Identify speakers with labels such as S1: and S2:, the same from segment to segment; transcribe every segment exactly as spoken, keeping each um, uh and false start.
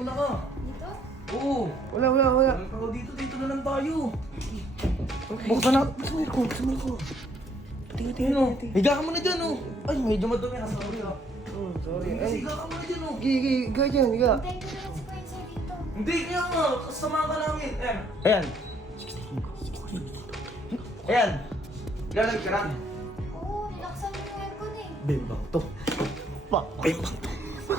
S1: una ka.
S2: Dito?
S1: Oo.
S3: Wala, wala, wala.
S1: Ang tao dito, dito na lang tayo.
S3: Buksan na. Buksan mo ko, buksan mo ko. Pati, pati,
S1: Ano?
S3: pati.
S1: Higa ka muna dyan, oh. Ay, medyo madumi na. Sorry, ah.
S3: Oh, sorry.
S1: Ay,
S3: Ay,
S1: higa ka muna dyan, oh.
S3: gi, gi, ga dyan, ga.
S2: Hintayin ko na lang si Kuya Insay dito.
S1: Hindi, kaya nga. Kasama ka namin. Ayan. Ayan. Ayan. Lalag ka lang.
S2: Oo, nilaksan mo yung aircon eh.
S1: Bimbang to. Pa, bimbang to.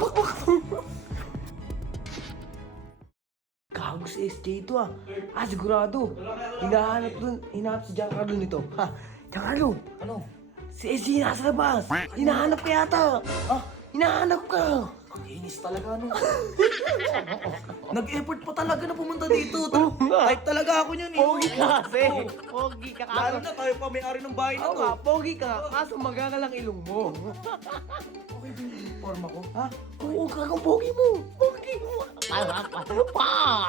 S3: Gago si S J ito ah. Ah, sigurado. Hinahanap dun, hinahanap si Giancarlo nito. Ha? Giancarlo,
S1: Ano?
S3: si S J nasa labas. Hinahanap ka yata. Ah, hinahanap ka.
S1: Ang inis talaga, no? Nag-effort pa talaga na pumunta dito. Tal- Type talaga ako niyan, eh.
S3: Pogi ka kasi. Pogi ka
S1: Lalo
S3: kaso.
S1: na tayo pa may-ari ng bahay na
S3: Oo
S1: to.
S3: nga, pogi ka nga. Kaso magaga lang ilong mo.
S1: Okay ba yung uniform ako?
S3: Ha? Oo, kagang pogi mo. Pogi mo. Pa!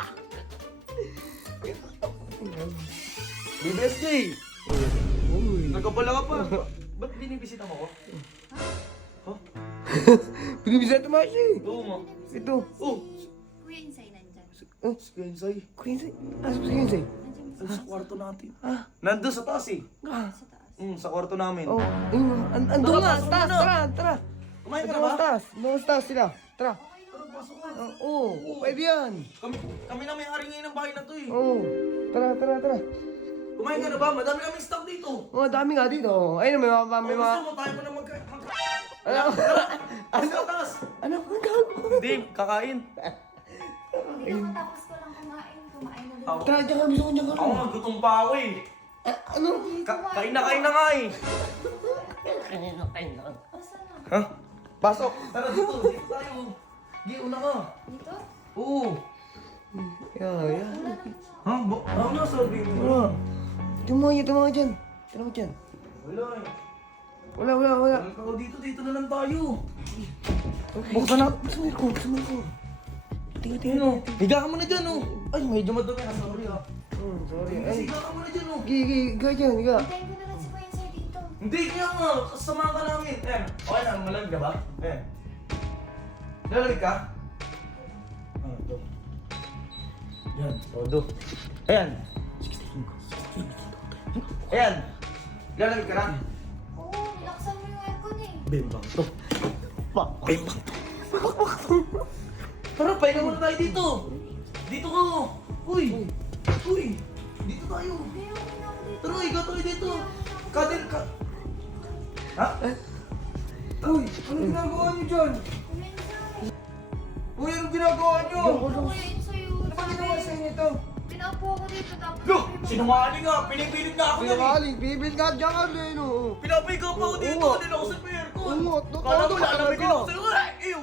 S1: B B S J! Nagkabala ka pa. Ba't binibisita mo ko? Huh?
S3: Binibisita mo siya eh.
S1: Oo nga.
S3: Ito.
S1: Oh!
S2: Kuya Insay nandyan.
S3: Oh,
S1: Si Gensay.
S3: Quincy. Asa si Quincy?
S2: Nandyan
S1: Sa kwarto natin.
S3: Ah,
S1: Nandun sa taas eh.
S3: ah.
S2: sa taas.
S1: Hmm, sa kwarto namin.
S3: Oh, ayun. An andun
S1: Tara,
S3: nga,
S1: pasok
S3: taas,
S1: na.
S3: tara, tara.
S1: Kumain ka na
S3: Andun
S1: ba?
S3: sa taas, andun sa taas sila. Tara.
S1: Tara, pasok ka.
S3: Ah, Oo, oh, pwede yan.
S1: Kami, kami na may-ari ngayon ng bahay na to eh.
S3: Oo. Oh, tara, tara, tara.
S1: Kumain ka na ba? Madami kaming stock dito.
S3: Oh, dami nga dito. Ayun, may mga, may
S1: Kung
S3: mga...
S1: gusto mo, tayo mo na mag... mag...
S3: Ano?
S1: Ano? Taas!
S3: Ano? Ang gago?
S1: Hindi, kakain.
S2: Hindi ka matapos ko lang kumain. Kumain na din.
S1: Ako,
S3: Tara, dyan ka, gusto ko dyan ka.
S1: ako nga, gutom pa ako eh.
S3: Ah, ano?
S1: Ka- kain na kain na nga eh.
S3: Kanina, kanina.
S2: Basta na.
S1: Ha? Pasok. Tara dito, dito tayo. Gi, una ka.
S2: Dito?
S1: Oo.
S3: Yeah, yeah.
S2: Wala naman na.
S1: Ha? Ba? Ako na sabi mo.
S3: Ano? Tumama dyan, tumama dyan. Tumama dyan.
S1: Wala eh.
S3: Wala, wala, wala.
S1: Ang tao dito, dito na lang tayo.
S3: Buksan na. Buksan mo ko, buksan mo ko. Tingnan, tingnan.
S1: Ano? Higa ka muna dyan oh. Ay, medyo madumi na. Sorry ah.
S3: Hmm, sorry.
S1: Ay,
S3: Ay,
S1: higa ka muna dyan oh.
S3: gi, gi, ga dyan, ga.
S2: Hintayin ko na lang si Kuya Insay dito.
S1: Hindi, kaya nga. Kasama ka namin. Ayan. Okay na, malamig ka ba? Ayan. Lalamig ka? Ah, ito. Yan, todo. Ayan. Ayan. Lalamig ka na?
S2: Oo, nilaksan mo yung aircon eh.
S1: Bimbang to. Pa, bimbang to. Tara, pahinga muna tayo dito. Dito ka oh. Uy. Uy. Dito tayo.
S2: Hindi, okay na ako dito.
S1: Tara, higa tayo dito. Kadil ka. Ha? Uy, ano ginagawa niyo dyan?
S2: Kuya Insay.
S1: Uy, ano ginagawa niyo?
S2: Kuya Insay yun.
S3: Ano ginawa sa inyo ito?
S2: Pinaupo ako dito tapos...
S1: Lo, sinungaling nga. Pinipilit nga ako dyan eh.
S3: Pinakaling, bibil ka dyan ka rin, oh.
S1: Pinapigaw pa ako dito.
S3: Oo.
S1: Din ako sa aircon.
S3: Oo, to-
S1: Kala mo,
S3: totoo
S1: lalamig
S3: talaga.
S1: ako sa'yo. Ay, ew.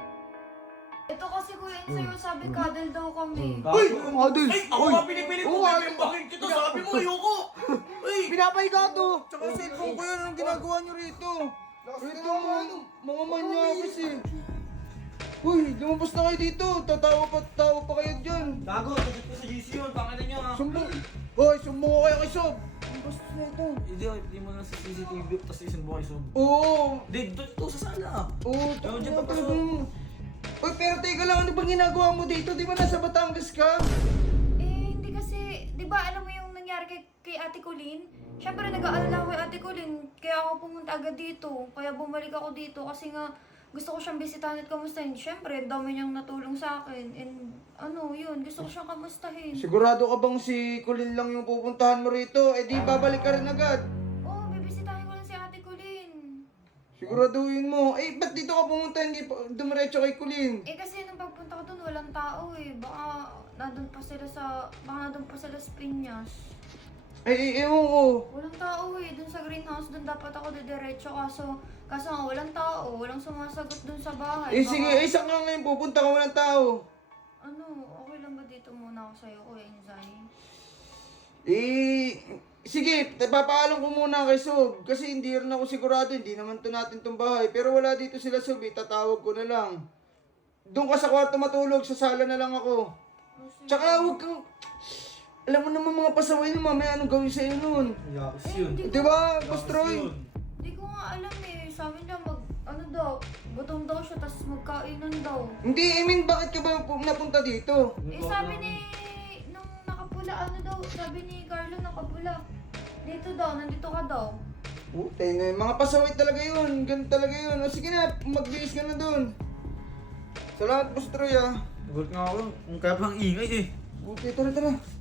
S2: Ito kasi Kuya Insay yung sabi cuddle daw kami.
S3: Uy, Adil.
S1: Ay, ako
S3: Uy.
S1: nga pinipilit mo.
S3: Oo, Adil.
S1: Bimbangin kita. Sabi mo, ayoko. Ay.
S3: Pinapahiga to.
S4: Tsaka cellphone ko yun, anong ginagawa nyo rito? Rito mga, mga manyakis eh. Uy, lumabas na kayo dito, tatawa pa, tatawa pa kayo dyan.
S1: Gago, sagot ko sa G C yun. Pangina niyo ha.
S4: Sumbong, hoy, sumbong ko kayo kay Sob. Ang bastos na ito.
S1: Hindi, hindi mo na sa C C T V. Tapos isin mo kay Sob.
S4: Oo,
S1: Hindi, dito sa sala.
S4: oo,
S1: Ewan
S4: tapos
S1: dyan
S4: na
S1: pa pa,
S4: talagang... Uy, pero teka lang, ano bang ginagawa mo dito? Di ba nasa Batangas ka?
S2: Eh, hindi kasi, di ba alam mo yung nangyari kay, kay Ate Colleen? Siyempre nag-aalala ako kay Ate Colleen, kaya ako pumunta agad dito. Kaya bumalik ako dito kasi nga gusto ko siyang bisitahin at kamustahin. Siyempre, ang dami niyang natulong sa akin. And ano, yun, gusto ko siyang kamustahin.
S4: Sigurado ka bang si Colin lang yung pupuntahan mo rito? Eh di babalik ka rin agad.
S2: Oo, oh, bibisitahin ko lang si Ate Colleen.
S4: Siguraduhin mo. Eh, ba't dito ka pumunta? Hindi pa dumiretso kay Colin.
S2: Eh kasi nung pagpunta ko doon, walang tao eh. Baka nandun pa sila sa, baka nandun pa sila sa Piñas.
S4: Eh, eh, ewan ko.
S2: Walang tao eh. Doon sa greenhouse, doon dapat ako didiretso. Kaso, kaso nga walang tao. Walang sumasagot doon sa bahay.
S4: Eh,
S2: Baka-
S4: sige, eh, saan nga ngayon pupunta ka walang tao?
S2: Ano, okay lang ba dito muna ako sa'yo, Kuya Inzay?
S4: Eh, sige, papaalam ko muna kay Sob. Kasi hindi rin ako sigurado, hindi naman to natin tong bahay. Pero wala dito sila Sob, eh, tatawag ko na lang. Doon ka sa kwarto matulog, sa sala na lang ako. Tsaka huwag kang... Alam mo naman mga pasaway nyo, mamaya anong gawin sa'yo nun?
S1: Yakos
S2: Eh, hindi
S4: Di ba, Boss Troy?
S2: Hindi ko nga alam eh. Sabi niya mag, ano daw, gutom daw siya, tapos magkainan daw.
S4: Hindi, I mean, bakit ka ba pu- napunta dito?
S2: Eh, sabi ni, nung nakapula, ano daw, sabi ni Carlo nakapula. Dito daw, nandito ka daw.
S4: Putay na, mga pasaway talaga yun. Ganun talaga yun. O sige na, magbihis ka na dun. Salamat po sa Troy ah.
S1: Gulat nga ako. Kung kaya pang ingay eh.
S4: Buti, tara tara.